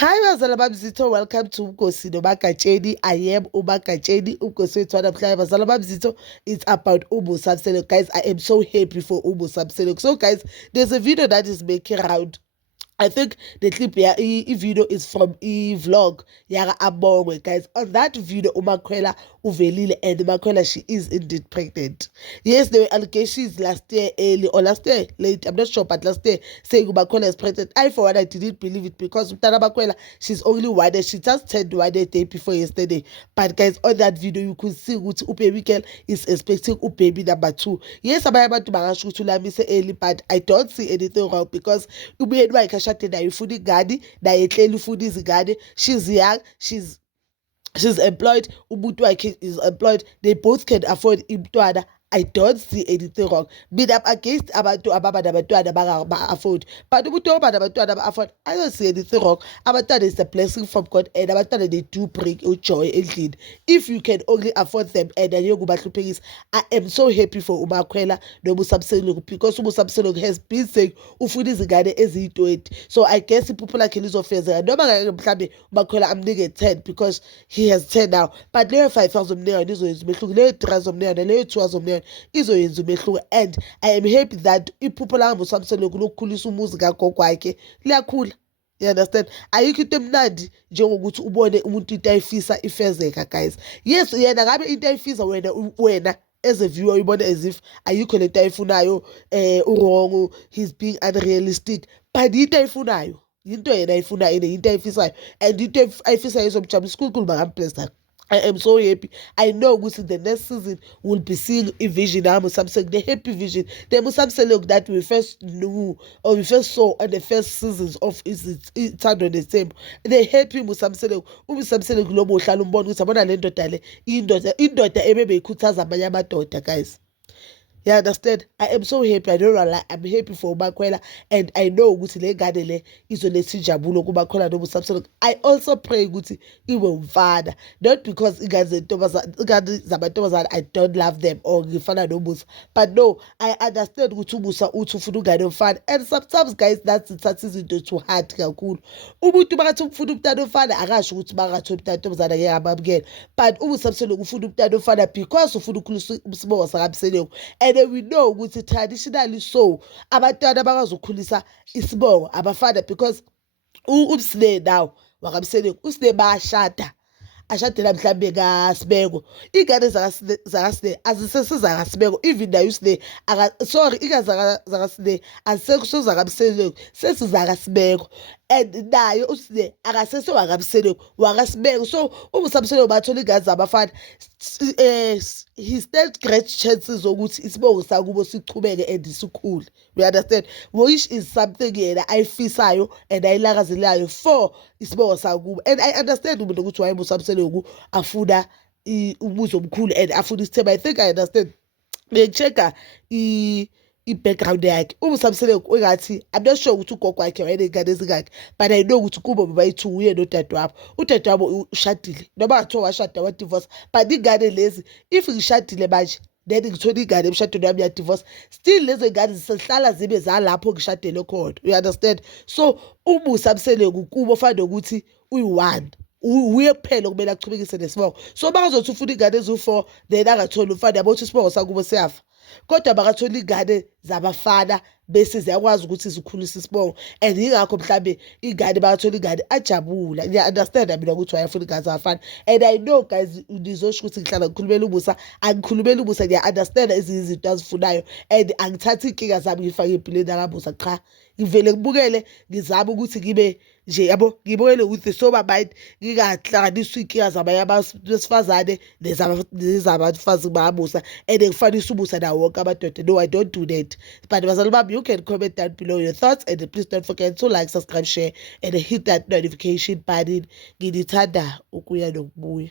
Hi bazala babzitho, welcome to Ugosi Nomakatsheni. I am Umakatsheni, Ugosi wethu namhlanje bazala babzitho. It's about Umu Samseleko. Guys, I am so happy for Umu Samseleko. So guys, there's a video that is making around. I think the clip here, video is from vlog Yara Abongwe. Guys, on that video, Umakwela uvelile, and Umakwela, she is indeed pregnant. Yes, there were allegations last year early or last year late, I'm not sure, but last year saying Umakwela is pregnant. I for one, I didn't believe it because Utana Makwela, she's only one day. She just turned one day before yesterday. But guys, on that video, you could see what baby girl is expecting baby number 2. Yes, I'm about to manage to let me say early, but I don't see anything wrong because Ubi shate na ifuni gadi na yehleli ufuna izingane. She's young, she's employed, umuntu wakhe is employed, they both can afford imntwana. I don't see anything wrong. But I'm against abantu ababa nabantwana ba-afford. But umuntu oba nabantwana ba-afford, I don't see anything wrong. Abantwana is a blessing from God, and abantwana, they do bring joy endlini. If you can only afford them, and I am so happy for Umakwela no Samseleko, because Samseleko has been saying ufuna izingane eziyi-20. So I guess people like Elizofeza noma mhlambe Umakwela amnike 10 because he has 10 now. But leyo 5,000 mniyona izoyenza umehluko, leyo 3,000 mniyona, leyo 2,000 mniyona izoyenza umehluko. And I am happy that iphupho lami uSamseleko lokukhulisa umuzi kagogo wakhe liyakhula. You understand? Ayikho into emnandi njengokuthi ubone umuntu into ayifisa ifezeka, guys. Yes, yena ngabe into ayifisa wena as a viewer uyibona as if ayikho lento ayifunayo, wrong, he's being unrealistic. But into ayifunayo, into yena ayifunayo ene into ayifisayo, and into ayifisayo izomjabulisa uNkulunkulu makambless. I am so happy. I know the next season we'll be seeing a vision. The happy vision. The Samseleko that we first knew or we first saw on the first seasons of it's on the same. The happy Samseleko. Samseleko lo mohlala umbona ukuthi abona le ndoda le indoda ebebe ikhuthaza amanye amadoda, guys. You understand? I am so happy. I don't know, like, I'm happy for Umakwela, and I know ukuthi le ngane le izoletha injabulo kuMakwela no Samseleko. I also pray ukuthi ibe umfana, not because ingane zamantombazane I don't love them or ngifana noMusa, but no, I understand ukuthi uMusa uthi ufuna ungane omfana, and sometimes guys that's izinto too hard kakhulu. Umuntu makathi ufuna umntana omfana akasho ukuthi makathi umntana ontombazane ngeke amamukele, but Samseleko ufuna umntana omfana because ufuna ukukhulisa umsibongo sakaMseleko. And we know ukuthi traditionally so abantwana bakazokhulisa isibongo abafana, because uMsile now wakaMseleko uSile bayashada ashadela mhlambe kaSibeko. Ingane zakaSile azisesiza kaSibeko, even nayo uSile sorry, ingane zakaSile azisekho zakaMseleko, sesiza kaSibeko. And nayo uSile akasese wakaSibeko. So uMsamseleko bathola ingane zabafana, he stands great chances zokuthi isibongo sakubo sichubeke and sikhule. We understand, which is something yena ayifisayo and ayilakazelayo for isibongo sakubo. And I understand umuntu ukuthi why uMsamseleko afuna umuzi omkhulu and afuna isithemba. I think I understand. Bengichecka i-background yakhe uMsamseleko engathi, I'm not sure ukuthi ugogo wakhe wayeney'ngane ezingakhi, but I know ukuthi kubo babayi-2 uye nodadewabo. Udadewabo ushadile noma ngathiwa washada wadivorce, but iy'ngane lezi if ngishadile manje then ngithola ingane emshadweni wami yadivorce, still lezo y'ngane zihlala zibe zalapho ngishadele khona. You understand? So uMsamseleko kubo fana nokuthi uyi-1, uye kuphela kumele achubekise nesibongo. So bakazothi ufuna iy'ngane eziwu-4 then angatholi umfana, yabo ukuthi isibongo sakubo siyafa. Kodwa bakathola ingane zabafana bese ziyakwazi ukuthi zikhulise isibongo, and yingakho mhlambe ingane bakathola ingane ajabula. Ngiya-understand mina ukuthi wayefuna ingane zabafana, and I know guys nizosho ukuthi ngihlala ngikhulumela uMusa, angikhulumela uMusa, ngiya-understand ezinye izinto azifunayo, and angithathi iy'nkinga zami ngifake empilweni yakaMusa. Cha, ngivele ngibukele ngizame ukuthi ngibe nje, yabo, ngibukele with the sober mind, ngingahlanganisi iy'nkinga zabanye abesifazane nezabafazi bakaMusa, and ngifanise uMusa nawo wonke amadoda. No, I don't do that. But bazali bami, you can comment down below your thoughts, and please don't forget to like, subscribe, share, and hit that notification button. Ngidithanda ukuya nokubuya.